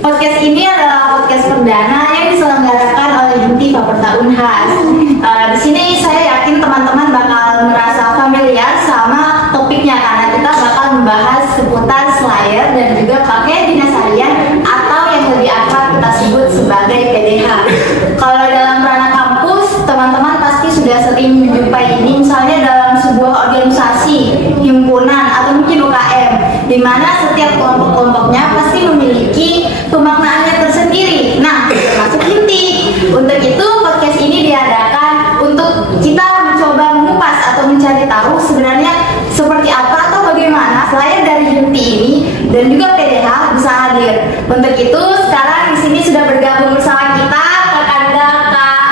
Podcast ini adalah podcast perdana yang diselenggarakan oleh Himti Fakultas Unhas. Di sini saya yakin teman-teman bakal merasa familiar sama topiknya karena kita bakal membahas seputar Slayer dan juga pakaian dinas harian atau yang lebih akrab kita sebut sebagai PDH. Kalau dalam ranah kampus, teman-teman pasti sudah sering menjumpai ini, misalnya dalam sebuah organisasi, himpunan, atau mungkin UKM, di mana setiap kelompok-kelompoknya pasti memiliki pemaknaannya tersendiri. Nah, termasuk Himti. Untuk itu, podcast ini diadakan untuk kita mencoba mengupas atau mencari tahu sebenarnya seperti apa atau bagaimana Slayer dari Himti ini dan juga PDH bisa hadir. Untuk itu, sekarang di sini sudah bergabung bersama kita Kakanda Kak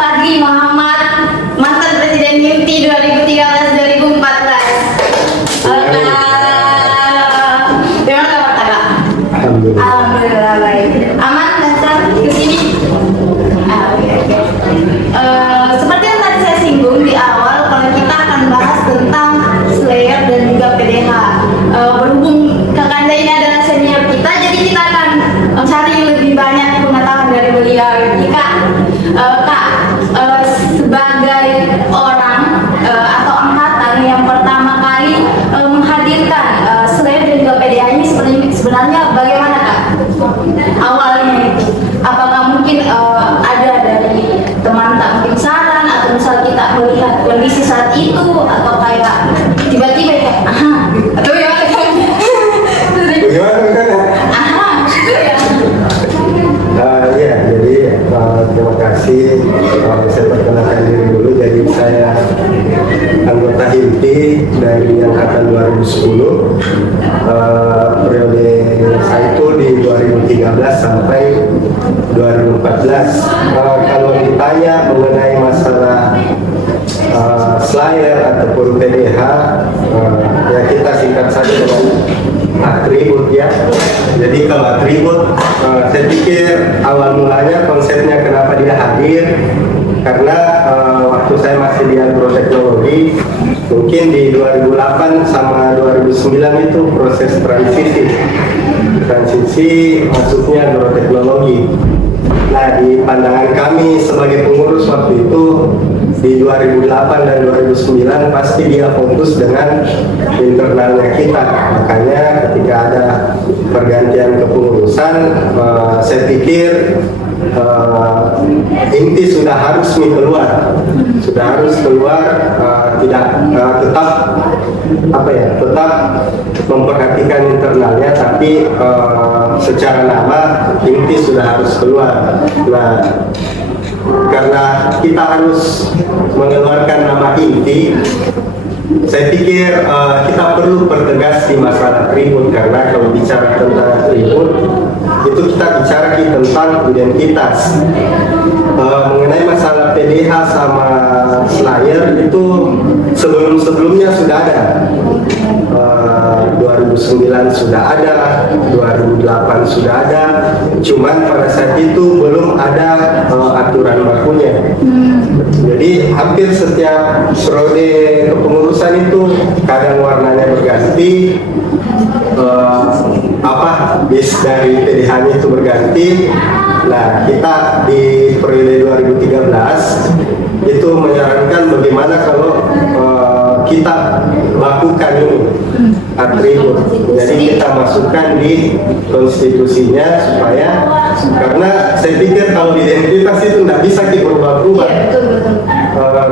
Fadli Muhammad, mantan Presiden Himti 2013-2014. Gimana kabar Kak? Alhamdulillah baik. Aman datang ke sini? Oke. Seperti yang tadi saya singgung di awal, kalau kita akan bahas tentang Slayer dan juga PDH. Berhubung Kakanda ini adalah senior kita, jadi kita akan mencari lebih banyak pengetahuan dari beliau. Jadi Kak, sebagai orang atau angkatan yang pertama kali menghadirkan Slayer dan juga PDH ini sebenarnya bagaimana Kak? Awalnya itu, apakah mungkin ada dari teman tak mungkin saran atau misal kita melihat kondisi saat itu atau kayak tiba-tiba kayak atau ya bagaimana kan? Gitu ya. Ya, jadi terima kasih. Saya perkenalkan diri dulu. Jadi saya anggota Himti dari angkatan 2010. Periode saya itu di 2013 sampai 2014. Kalau ditanya mengenai masalah Slayer ataupun PDH, ya kita singkat saja dengan atribut ya. Jadi kalau atribut, saya pikir awal mulanya konsepnya kenapa dia hadir karena waktu saya masih di agroteknologi, mungkin di 2008 sama 2009 itu proses transisi masuknya agroteknologi. Nah, di pandangan kami sebagai pengurus waktu itu di 2008 dan 2009 pasti dia fokus dengan internalnya kita. Makanya ketika ada pergantian kepengurusan, saya pikir Himti sudah harus keluar, tidak tetap memperhatikan internalnya, tapi secara nama Himti sudah harus keluar. Nah, karena kita harus mengeluarkan nama Himti, saya pikir kita perlu pertegas di masalah atribut, karena kalau bicara tentang atribut itu kita bicara tentang identitas. Mengenai masalah PDH sama Slayer itu sebelumnya sudah ada. 2009 sudah ada, 2008 sudah ada, cuman pada saat itu belum ada aturan bakunya. Jadi hampir setiap periode kepengurusan itu kadang warnanya berganti, bis dari PDH-nya itu berganti. Nah, kita di periode 2013 itu menyarankan bagaimana kalau kita lakukan ini atribut. Jadi kita masukkan di konstitusinya supaya, karena saya pikir kalau identitas itu tidak bisa berubah-ubah.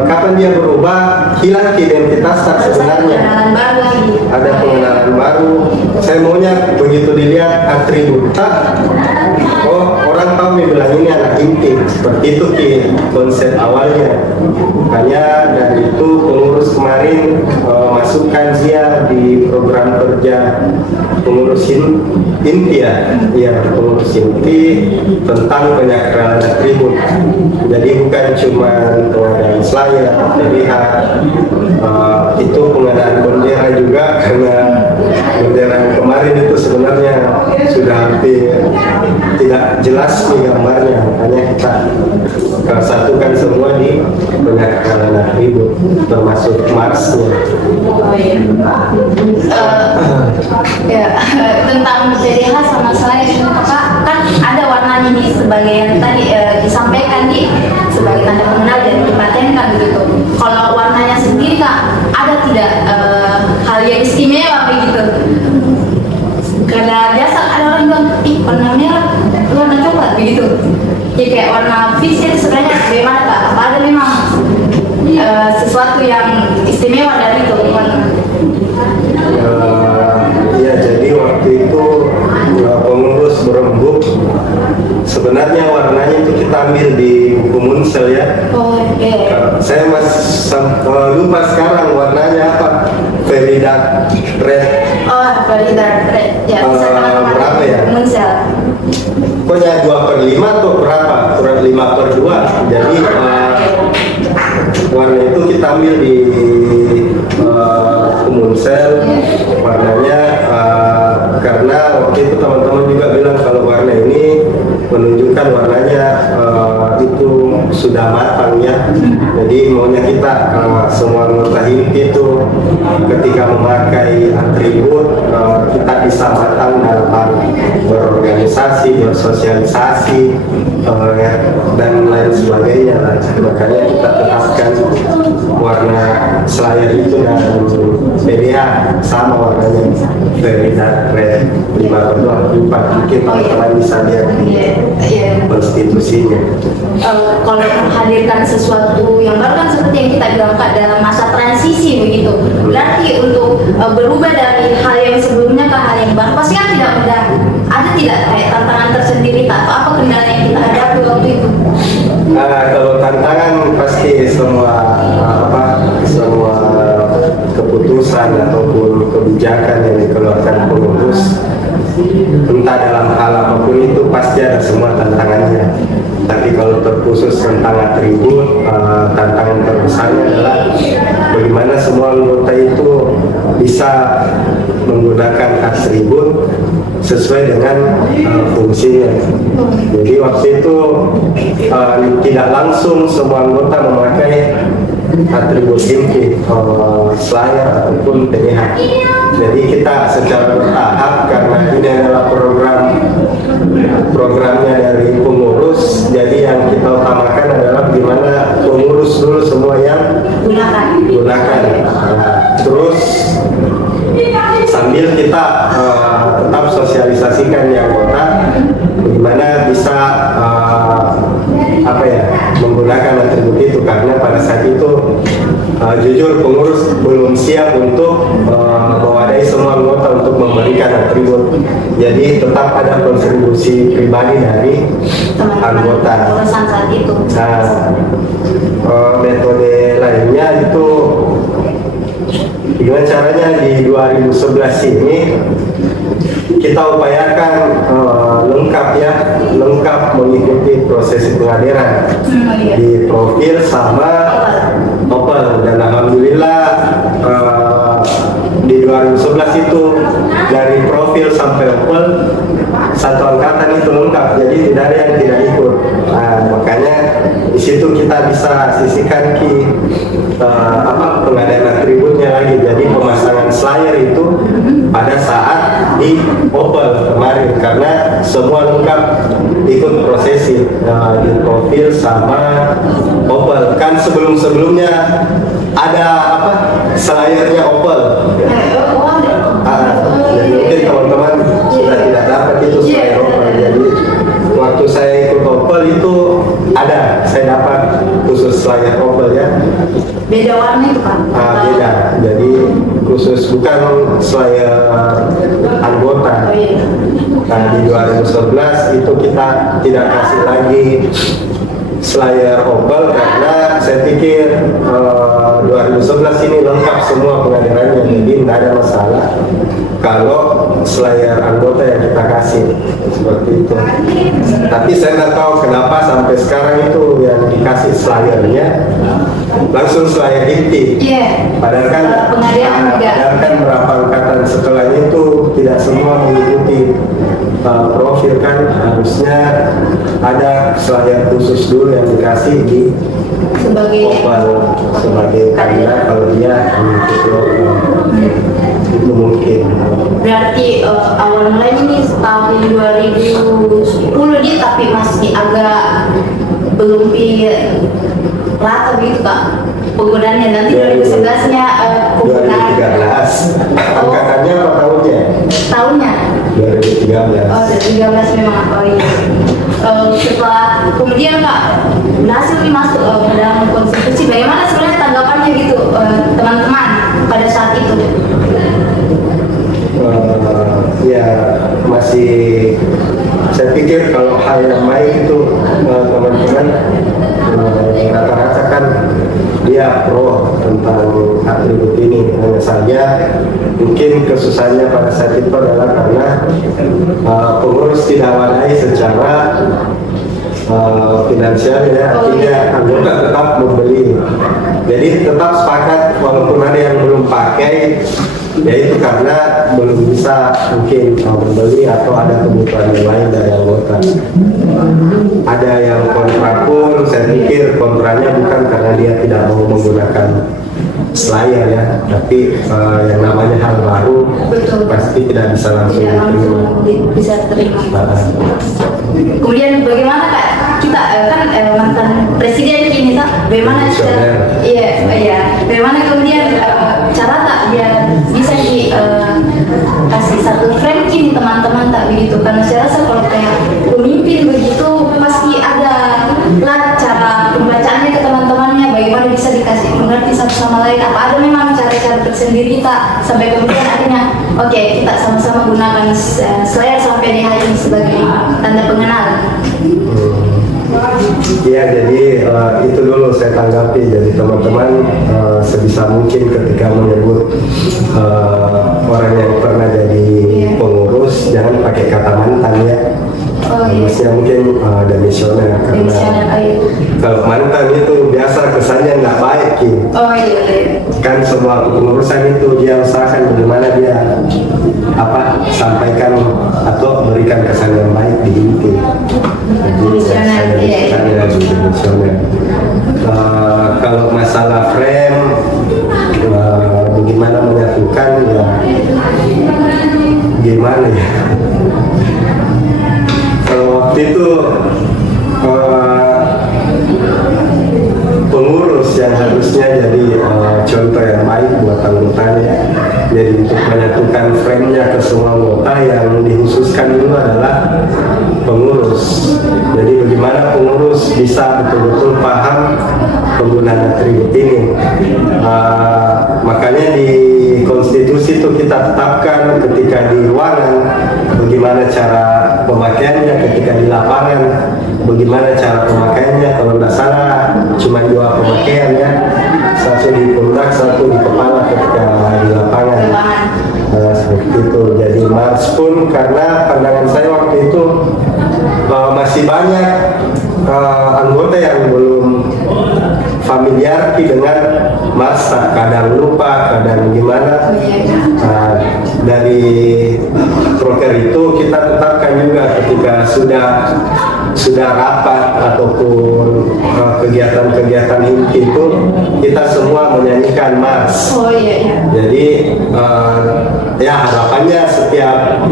Kapan dia berubah, hilang identitas sebenarnya. Ada pengenalan baru. Saya maunya begitu dilihat atribut. Orang tahu bilang ini anak Himti, seperti itu konsep awalnya. Makanya dari itu pengurus kemarin masukkan dia di program kerja pengurus Himti pengurus Himti tentang penyakralan atribut. Jadi bukan cuma pengadaan Slayer, PDH, itu pengadaan bendera juga, karena bendera yang kemarin itu sebenarnya sudah hampir tidak jelas nih gambarnya, makanya kita satukan semua di penyakralan atribut termasuk Marsnya. Tentang PDH sama Slayer, kan sebenarnya warnanya itu kita ambil di buku Munsel ya. Oh, oke. Saya lupa sekarang warnanya apa. Veridat Red. Oh, Veridat Red. Ya, bisa teman-teman berapa ya? Munsel. Pokoknya 2/5 atau berapa? Kurang 5/2. Jadi warna itu kita ambil di Munsel. Warnanya karena waktu itu teman-teman juga bilang kalau warna ini menunjukkan warnanya itu sudah matang ya. Jadi maunya kita semua anggota HIMPI itu ketika memakai atribut kita bisa matang dalam berorganisasi, bersosialisasi dan lain sebagainya. Makanya kita tetapkan warna selayar itu dan PDH sama warnanya, Veridat Red 5/2. Mungkin teman-teman bisa lihat konstitusinya. Kalau menghadirkan sesuatu yang baru kan seperti yang kita bilang Kak, dalam masa transisi begitu. Berarti untuk berubah dari hal yang sebelumnya ke hal yang baru pasti kan tidak mudah. Ada tidak kayak tantangan tersendiri atau apa kendala yang kita hadapi waktu itu? Kalau tantangan pasti semua keputusan ataupun kebijakan yang dikeluarkan pengurus, entah dalam hal apapun itu pasti ada semua tantangannya. Tapi kalau terkhusus tentang atribut, tantangan terbesarnya adalah bagaimana semua anggota itu bisa menggunakan atribut sesuai dengan fungsinya. Jadi waktu itu tidak langsung semua anggota memakai atribut HIMPI, selayar ataupun PDH. Jadi kita secara bertahap karena ini adalah programnya dari pengurus. Jadi yang kita utamakan adalah gimana pengurus dulu semua yang gunakan. Terus sambil kita tetap sosialisasikan yang anggota bagaimana bisa menggunakan atribut itu, karena pada saat itu jujur pengurus belum siap untuk mewadahi semua anggota untuk memberikan atribut. Jadi tetap ada kontribusi pribadi dari anggota. Saat itu. Metode lainnya itu gimana caranya di 2011 ini kita upayakan lengkap mengikuti prosesi pengadilan di profil sama Opel, dan alhamdulillah di 2011 itu dari profil sampai Opel satu angkatan itu lengkap, jadi tidak ada yang tidak ikut. Makanya di situ kita bisa sisihkan pengadaan atributnya lagi. Jadi pemasangan slayer itu pada saat di Opel kemarin, karena semua lengkap ikut prosesi di profil sama Opel. Kan sebelumnya ada slayernya Opel. Jadi mungkin teman-teman sudah tidak dapat itu slayer Opel. Jadi waktu saya ikut Opel itu saya dapat khusus slayer Opel ya. Beda warna itu Pak? Beda. Jadi khusus bukan slayer anggota. Nah di 2011 itu kita tidak kasih lagi slayer Opel karena saya pikir 2011 ini lengkap semua pengadilannya, jadi tidak ada masalah kalau slayer anggota yang kita kasih seperti itu. Tapi saya nggak tahu kenapa sampai sekarang itu yang dikasih slayernya langsung slayer inti. Padahal kan berapa angkatan setelahnya itu tidak semua mengikuti profil, kan harusnya ada slayer khusus dulu yang dikasih di Opel sebagai kandidat kalau dia mengikuti Opel. Itu mungkin. Berarti awal mulanya ini tahun 2010 dia, tapi masih agak belum rata gitu Kak penggunaannya. Nanti 2011-nya penggunaan 2013 angkatannya apa tahunnya? Tahunnya 2013. Oh 2013 memang. Setelah kemudian Kak berhasil masuk ke dalam konstitusi, bagaimana sebenarnya tanggapannya gitu teman-teman pada saat itu? Ya masih saya pikir kalau hal yang baik itu teman-teman rata-rata kan dia pro tentang atribut ini. Hanya saja mungkin kesusahannya pada saat itu adalah karena pengurus tidak wadai secara finansial ya, akhirnya anggota tetap membeli. Jadi tetap sepakat walaupun ada yang belum pakai, yaitu karena belum bisa mungkin membeli atau ada kebutuhan yang lain dari anggota. Ada yang kontra pun, saya pikir kontranya bukan karena dia tidak mau menggunakan Slayer ya, tapi yang namanya hal baru pasti tidak bisa langsung diterima. Bisa terima. Kemudian bagaimana Kak? Kita kan mantan presiden ini tak? Bagaimana cara? Iya. Bagaimana kemudian cara tak dia bisa kasih satu frame ini teman-teman tak begitu? Karena saya rasa kalau kayak pemimpin begitu pasti ada lah cara pembacaannya ke teman-temannya, bagaimana bisa dikasih mengerti satu sama lain. Apa ada memang cara-cara tersendiri kita sampai kemudian akhirnya oke, kita sama-sama gunakan Slayer sampai di hari ini sebagai tanda pengenal. Iya, jadi itu dulu saya tanggapi. Jadi teman-teman sebisa mungkin ketika menyebut orang yang pernah jadi pengurus jangan pakai kata mantan ya. Maksudnya mungkin demisioner, karena kalau mantan itu biasa kesannya nggak baik gitu. Kan semua pengurusan itu dia usahakan bagaimana dia sampaikan atau berikan kesan yang baik di inti. Jadi demisioner. Kalau masalah frame, bagaimana menyatukan ya, gimana ya? Kalau waktu itu pengurus yang harusnya jadi contoh yang baik buat anggotanya, jadi untuk menyatukan frame-nya ke semua anggota, yang dikhususkan dulu adalah pengurus. Jadi bagaimana pengurus bisa betul-betul paham penggunaan atribut ini. Makanya di konstitusi itu kita tetapkan ketika di ruangan bagaimana cara pemakaiannya, ketika di lapangan bagaimana cara pemakaiannya. Kalau tidak salah cuma 2 pemakaian ya, satu di pundak, satu di kepala ketika di lapangan. Seperti itu. Jadi Mars pun, karena pandangan saya waktu itu masih banyak anggota yang belum familiar dengan Mars, kadang lupa, kadang gimana. Dari proker itu kita tetapkan juga ketika sudah rapat ataupun kegiatan-kegiatan inti itu kita semua menyanyikan Mars. Jadi ya harapannya setiap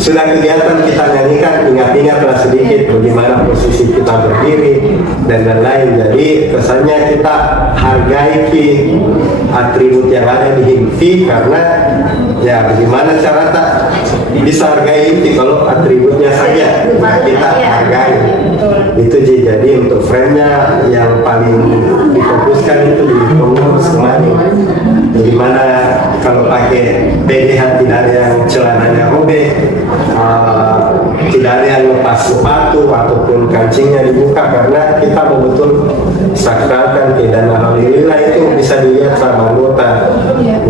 sudah kegiatan kita nyanyikan, ingat-ingatlah sedikit bagaimana posisi kita berdiri dan lain-lain. Jadi kesannya kita hargai atribut yang ada di inti, karena ya bagaimana cara tak bisa hargai inti kalau atributnya saja kita hargai. Itu jadi untuk frame-nya yang paling difokuskan itu di pengurus kemarin. Bagaimana kalau pakai PDH tidak ada yang celananya robek, tidak ada yang lepas sepatu ataupun kancingnya dibuka, karena kita betul sakralkan dan alhamdulillah itu bisa dilihat sama anggota.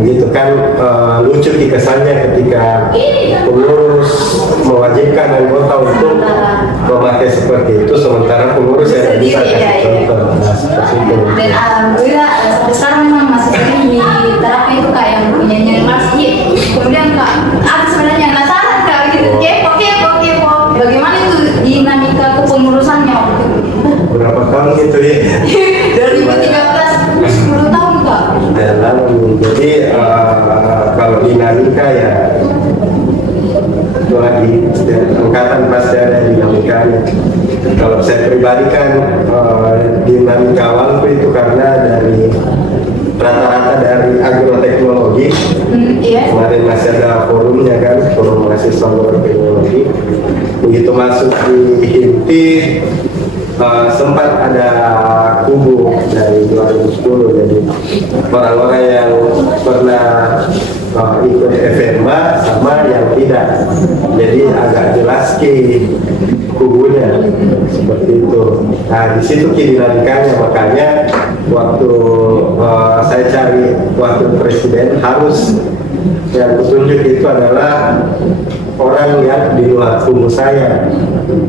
Begitu kan lucu kesannya ketika pengurus mewajibkan anggota untuk memakai seperti itu, sementara pengurus yang bisa kasih contoh. Seperti itu. Dan alhamdulillah sampai sekarang memang masih sering diterapkan itu Kak, yang punya masjid. Kemudian Kak, ada sebenarnya penasaran Kak gitu, kepo. Bagaimana itu dinamika kepengurusannya waktu itu? Berapa tahun itu ya? 2013, 10 tahun Kak. Jadi kalau dinamika ya itu lagi angkatan pasti ada dinamikanya. Kalau saya pribadi kan dinamika awal itu karena dari rata-rata dari agroteknologi. Kemarin masih ada forumnya kan, forum mahasiswa agroteknologi. Begitu masuk di inti sempat ada kubu dari 2010, jadi orang-orang yang pernah ikut FMA sama yang tidak. Jadi agak jelas kubunya seperti itu. Nah di situ dinamikanya, makanya waktu saya cari wakil presiden harus yang kutunjuk itu adalah orang yang di luar kubu saya,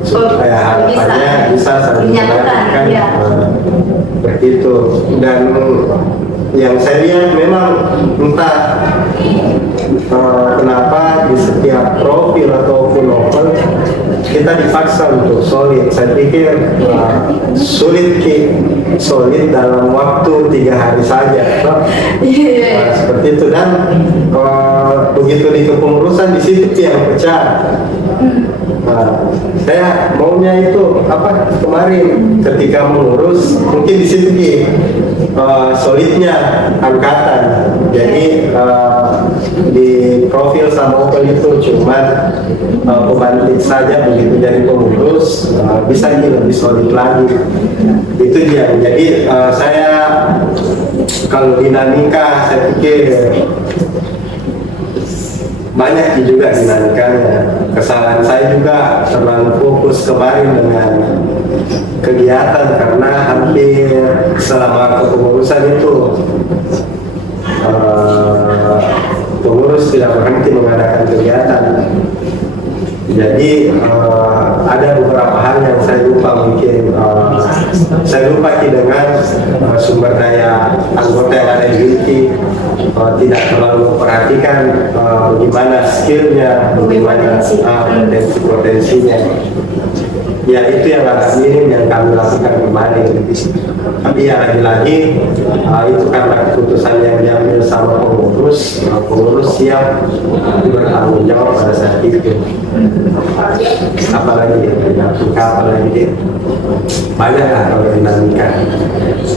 supaya harapannya bisa saling menyampaikan begitu. Dan yang saya lihat memang entah kenapa di setiap profil ataupun novel kita dipaksa untuk solid. Saya pikir solid dalam waktu 3 hari saja. Seperti itu. Dan begitu di kepengurusan di situ yang pecah. Saya maunya itu kemarin ketika mengurus mungkin di situ solidnya angkatan. Jadi di profil sama Opel itu cuma pembantu saja, begitu jadi pengurus bisa lebih solid lagi. Itu dia. Jadi saya kalau dinamika saya pikir banyak juga dinamikanya. Kesalahan saya juga terlalu fokus kemarin dengan kegiatan, karena hampir selama kepengurusan itu pengurus tidak berhenti mengadakan kegiatan. Jadi ada beberapa hal yang saya lupa, mungkin saya lupa dengan sumber daya anggota yang ada di Unti, tidak terlalu memperhatikan bagaimana skillnya, bagaimana potensinya. Ya itu yang agak minim yang kami lakukan kemarin. Tapi ya lagi-lagi itu karena keputusan yang diambil sama pengurus, pengurus siap bertanggung jawab pada saat itu. Apalagi apalagi banyak lah kalau dinamika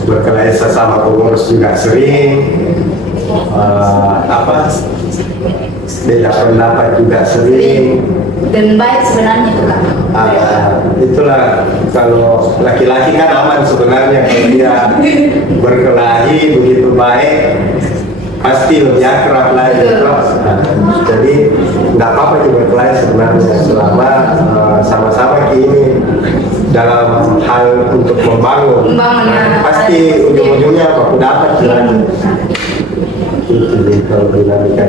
berkelahi sesama pengurus juga sering, beda pendapat juga sering. Dan baik sebenarnya itu Kak. Itulah kalau laki-laki kan aman sebenarnya, kalau dia berkelahi begitu baik pasti lebih akrab lagi. Jadi nggak apa-apa juga berkelahi sebenarnya selama sama-sama ini dalam hal untuk membangun. Pasti ujung-ujungnya apa dapat lagi. Itu kalau dinamika.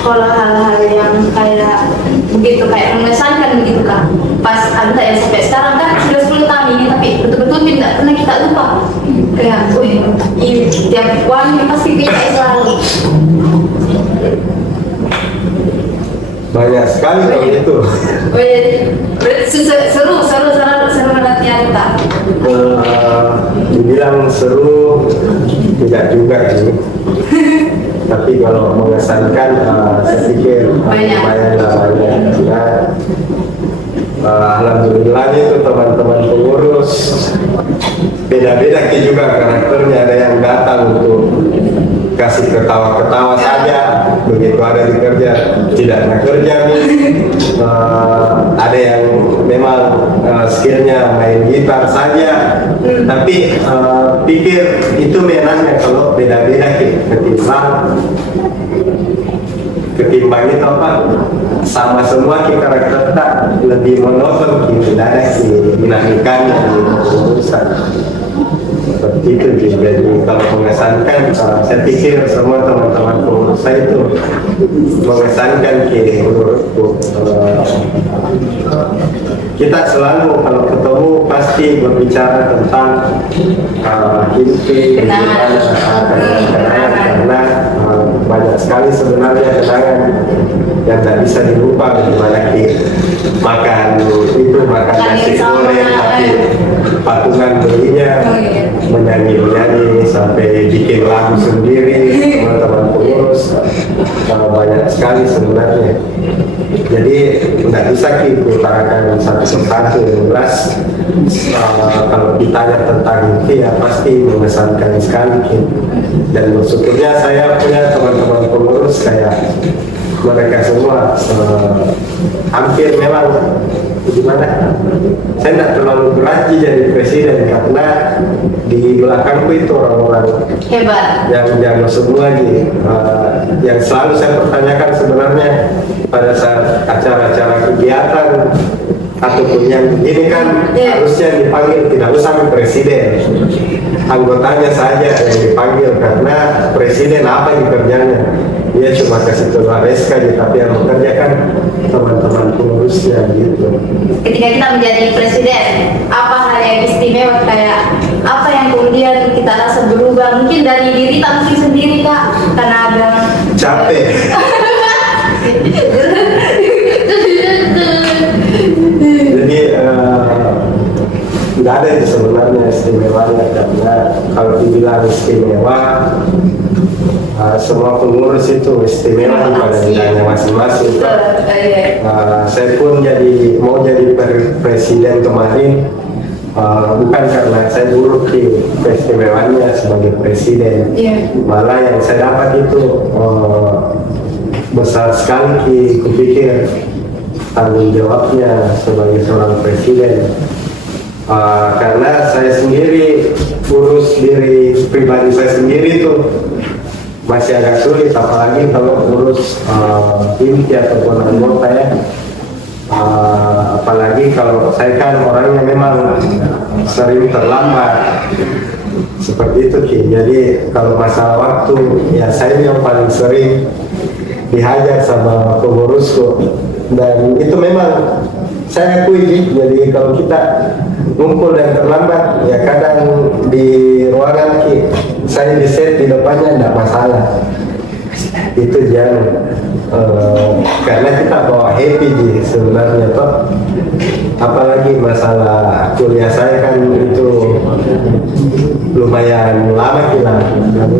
Kalau hal-hal yang kayak begitu, kayak mengesankan begitu Kak, pas ada yang sampai sekarang kan sudah 10 tahun ini, tapi betul-betul tidak pernah kita lupa. Kayak, tiap wangi pasti beda selalu. Banyak sekali kalau itu. Seru latihan kita. Dibilang seru tidak juga ini. Tapi kalau mengesankan saya pikir banyak. Nah, alhamdulillah itu teman-teman pengurus beda-beda juga karakternya. Ada yang datang untuk kasih ketawa-ketawa saja, begitu ada di kerja tidak ada kerja. Ada yang memang skillnya main gitar saja, tapi pikir itu menangnya kalau beda-beda ketimbang itu sama semua karakter tak lebih monoton, tidak ada dinamikanya di urusan seperti itu. Jadi kalau mengesankan, saya pikir semua teman-teman pengurus saya itu mengesankan menurutku. Kita selalu kalau ketemu pasti berbicara tentang kenangan, karena banyak sekali sebenarnya kenangan yang tidak bisa dilupa. Bagaimana makan nasi goreng, tapi patungan belinya, menyanyi sampai bikin lagu sendiri teman-teman pengurus. Banyak sekali sebenarnya. Jadi tidak bisa kita utarakan satu persatu. Jelas kalau ditanya tentang itu ya pasti mengesankan sekali. Dan bersyukurnya saya punya teman-teman pengurus kayak mereka semua hampir memang gimana, saya tidak terlalu berani jadi presiden karena di belakangku itu orang-orang Hebat. yang semua yang selalu saya pertanyakan sebenarnya pada saat acara-acara kegiatan ataupun yang ini kan harusnya dipanggil, tidak usah presiden, anggotanya saja yang dipanggil karena presiden apa yang kerjanya, dia cuma kasih keluar SK aja, tapi yang mengerjakan teman-teman pengurusnya gitu. Ketika kita menjadi presiden, apa hal yang istimewa, kayak apa yang kemudian kita rasa berubah, mungkin dari diri Tamsi sendiri Kak, karena ada Capek. Jadi nggak ada itu sebenarnya istimewanya, karena kalau dibilang istimewa, semua pengurus itu istimewa pada bidangnya masing-masing. Saya pun mau jadi presiden kemarin, bukan karena saya buruk di keistimewaannya sebagai presiden, malah yang saya dapat itu besar sekali. Kupikir tanggung jawabnya sebagai seorang presiden, karena saya sendiri urus diri pribadi saya sendiri tuh masih agak sulit, apalagi kalau urus inti ataupun anggota ya. Apalagi kalau saya kan orangnya memang sering terlambat seperti itu Ki. Jadi kalau masalah waktu ya saya yang paling sering dihajar sama pengurusku, dan itu memang saya akui Ki. Jadi kalau kita ngumpul dan terlambat ya kadang di ruangan Ki, saya di set di depannya tidak masalah, itu jangan karena kita bawa happy Ji sebenarnya toh. Apalagi masalah kuliah saya kan itu lumayan lama kita,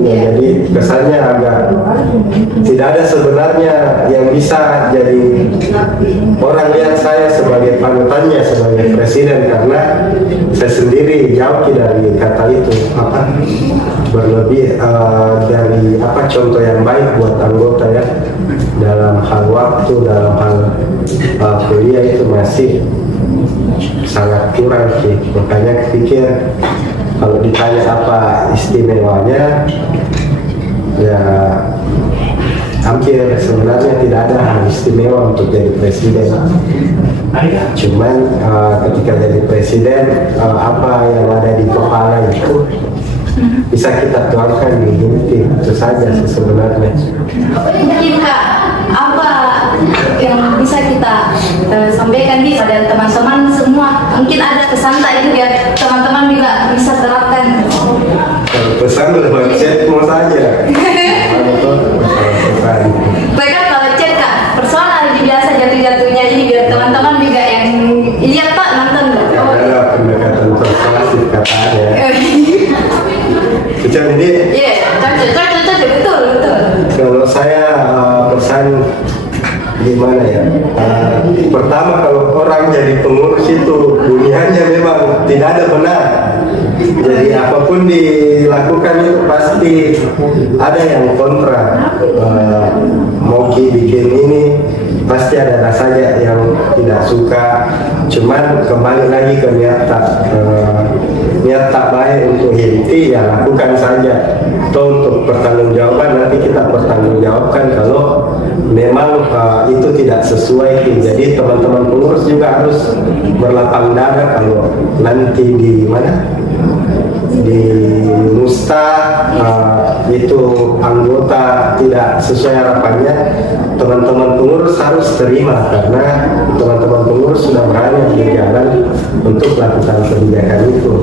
jadi kesannya agak tidak ada sebenarnya yang bisa jadi orang lihat saya sebagai panutannya sebagai presiden, karena saya sendiri jauh dari kata itu apa berlebih dari apa contoh yang baik buat anggota ya dalam hal waktu, dalam hal kuliah itu masih sangat kurang sih. Makanya pikir kalau ditanya apa istimewanya, ya hampir sebenarnya tidak ada hal istimewa untuk jadi presiden. Cuman ketika jadi presiden, apa yang ada di kepala itu bisa kita tuangkan di inti, itu saja sih sebenarnya. Mungkin Kak, apa yang bisa kita sampaikan nih pada teman-teman semua, mungkin ada pesan tadi biar teman-teman juga bisa terapkan. Kalau pesan lewat chat mau saja. Mereka kalau chat Kak, personal biasa jatuh-jatuhnya ini biar teman-teman juga yang lihat Pak nonton Kak. Ada pendekatan persuasif katanya. Bicara ini. Iya, cocok, betul. Kalau saya pesan gimana ya? Pertama, kalau orang jadi pengurus itu dunianya memang tidak ada benar. Jadi apapun dilakukan itu pasti ada yang kontra. Mau bikin ini pasti ada rasanya yang tidak suka. Cuman kembali lagi ke niat tak baik untuk inti ya lakukan saja. Toh untuk pertanggungjawaban nanti kita pertanggungjawabkan kalau memang itu tidak sesuai. Jadi teman-teman pengurus juga harus berlapang dada kalau nanti di mana di Musta itu anggota tidak sesuai harapannya, teman-teman pengurus harus terima karena teman-teman pengurus sudah berani di jalan untuk melakukan kebijakan itu.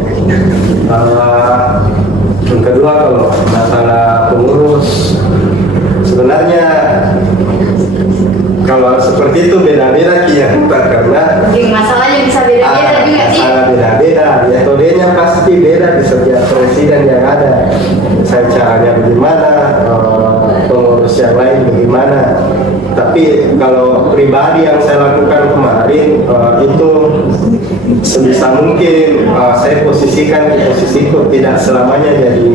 Yang kedua, kalau masalah pengurus sebenarnya kalau seperti itu beda-beda yang karena masalahnya bisa beda-beda juga sih. Masalah beda-beda, metodenya pasti beda di setiap presiden yang ada. Saya caranya bagaimana, pengurus yang lain bagaimana. tapi kalau pribadi yang saya lakukan kemarin itu sebisa mungkin saya posisikan di posisiku tidak selamanya jadi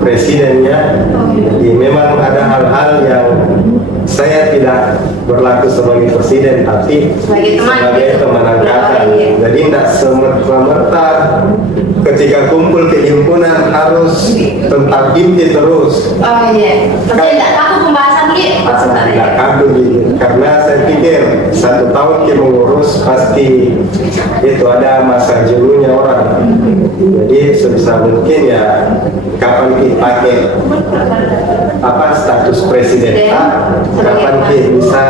presiden ya. Jadi memang ada hal-hal yang saya tidak berlaku sebagai presiden, tapi sebagai teman angkatan. Jadi tidak semerta-merta ketika kumpul ke himpunan harus tentang inti terus. Oh iya, tapi tidak takut pembahasan gitu. Tidak kaku gitu, karena saya pikir 1 tahun kita mengurus pasti itu ada masa jenuhnya orang. Jadi sebisa mungkin ya kapan kita pakai status presiden, kapan kita bisa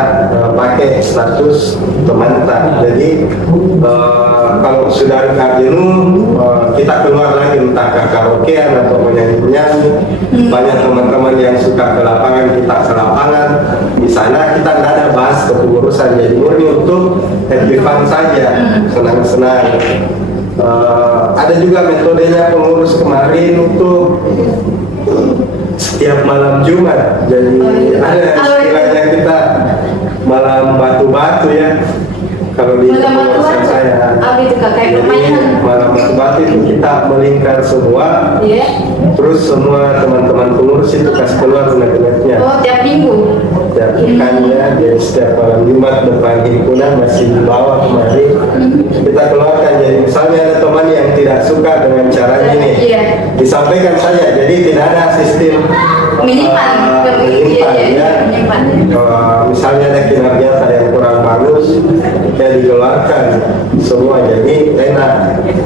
pakai status teman. Jadi kalau sudah jenuh kita keluar lagi entah ke karaokean atau menyanyi-nyanyi. Banyak teman-teman yang suka ke lapangan, kita ke lapangan. Di sana kita tidak ada bahas kepengurusan, jadi murni untuk happy fun saja, senang-senang. Ada juga metodenya pengurus kemarin untuk setiap malam Jumat. Jadi ada istilahnya kita malam batu-batu ya. Kalau di pengurusan saya, jadi malam batu-batu itu kita melingkar semua. Terus semua teman-teman pengurus itu kasih keluar unek-uneknya. Oh, tiap minggu? Tiap pekannya, jadi setiap malam Jumat depan himpunan masih di bawah kemarin. Kita keluarkan, jadi misalnya ada teman yang tidak suka dengan cara ini, disampaikan saja, jadi tidak ada sistem minimal ya. Misalnya ada kinerja yang kurang bagus, ya dikeluarkan semua, jadi enak.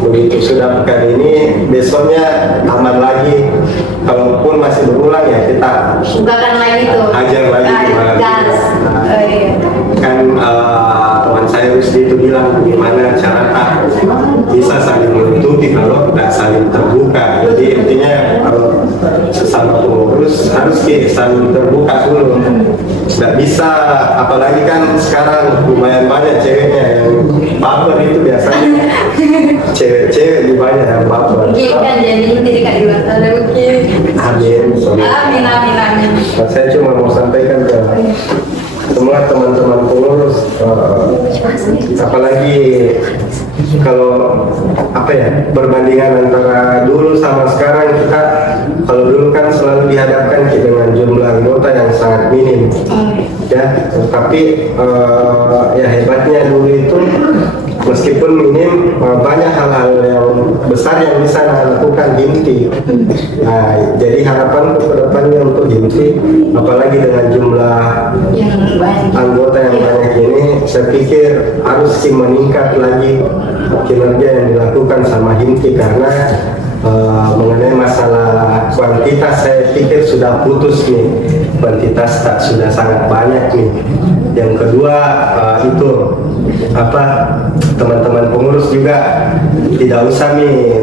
Begitu sudah pekan ini, besoknya aman lagi. Kalaupun masih berulang ya kita bukakan lagi tuh, ajar lagi gas. Kan teman saya Rusdi itu bilang gimana cara bisa saling menutupi kalau tidak saling terbuka. Jadi intinya kalau sesama pengurus harus saling terbuka dulu. Tidak bisa, apalagi kan sekarang lumayan banyak ceweknya yang baper itu biasanya. Cewek-cewek banyak yang baper. Kan jadi tidak diwakil. Amin. Amin, amin, amin. Nah, saya cuma mau sampaikan ke semua teman-teman pengurus, apalagi kalau perbandingan antara dulu sama sekarang, kita kalau dulu kan selalu dihadapkan dengan jumlah anggota yang sangat minim ya, tapi ya hebatnya dulu itu meskipun minim banyak hal-hal yang besar yang bisa dilakukan Himti. Nah, jadi harapan ke depannya untuk Himti, apalagi dengan jumlah anggota yang banyak ini, saya pikir harus meningkat lagi kinerja yang dilakukan sama Himti, karena mengenai masalah kuantitas saya pikir sudah putus nih, kuantitas sudah sangat banyak nih. Yang kedua itu teman-teman pengurus juga tidak usah nih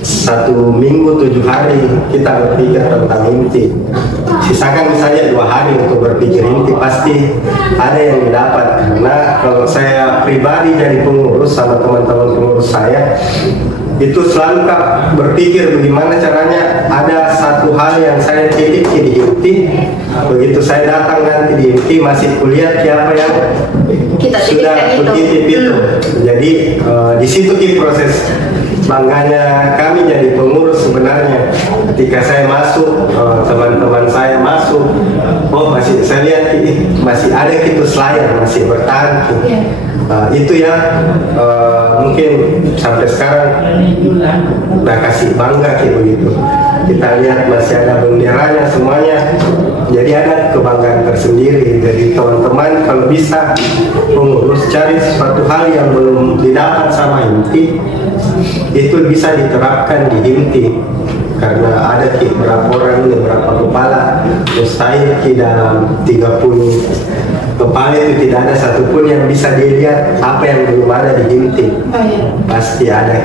1 minggu 7 hari kita berpikir tentang inti, sisakan misalnya 2 hari untuk berpikir inti, pasti ada yang didapat. Karena kalau saya pribadi jadi pengurus sama teman-teman pengurus saya itu selalu berpikir bagaimana caranya ada satu hal yang saya titik di inti. Begitu saya datang nanti di inti masih kuliah siapa yang kita sudah kutitip itu. Jadi di situ proses bangganya kami jadi pengurus sebenarnya. Ketika saya masuk, teman-teman saya masuk, masih saya lihat masih ada slayer masih bertahan. Itu ya mungkin sampai sekarang udah kasih bangga begitu. Kita lihat masih ada benderanya semuanya, jadi ada kebanggaan tersendiri. Jadi teman-teman kalau bisa pengurus cari sesuatu hal yang belum didapat sama inti, itu bisa diterapkan di inti. Karena ada berapa orang ini, berapa kepala, mustahil dalam 30 kepala itu tidak ada satupun yang bisa dilihat apa yang belum ada di inti. Pasti ada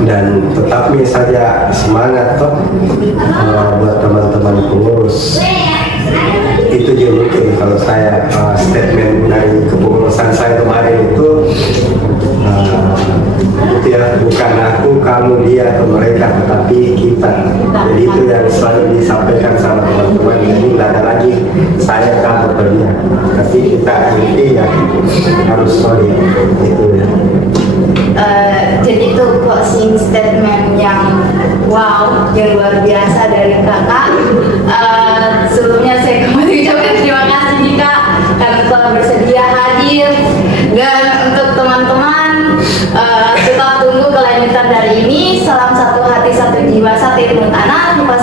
dan tetap saja semangat buat teman-teman pengurus. Itu juga mungkin kalau saya statement dari kepengurusan saya kemarin itu ya, bukan aku, kamu, dia, atau mereka, tetapi kita. Jadi itu yang selalu disampaikan sama teman-teman. Jadi tidak ada lagi saya, kamu, atau dia. harus solid itu ya. Jadi itu closing statement yang wow, yang luar biasa dari kakak. Sebelumnya saya kembali ucapkan terima kasih nih kak karena telah bersedia hadir, dan untuk teman-teman kita tunggu kelanjutan dari ini. Salam satu hati satu jiwa satu ilmu tanah. Lupa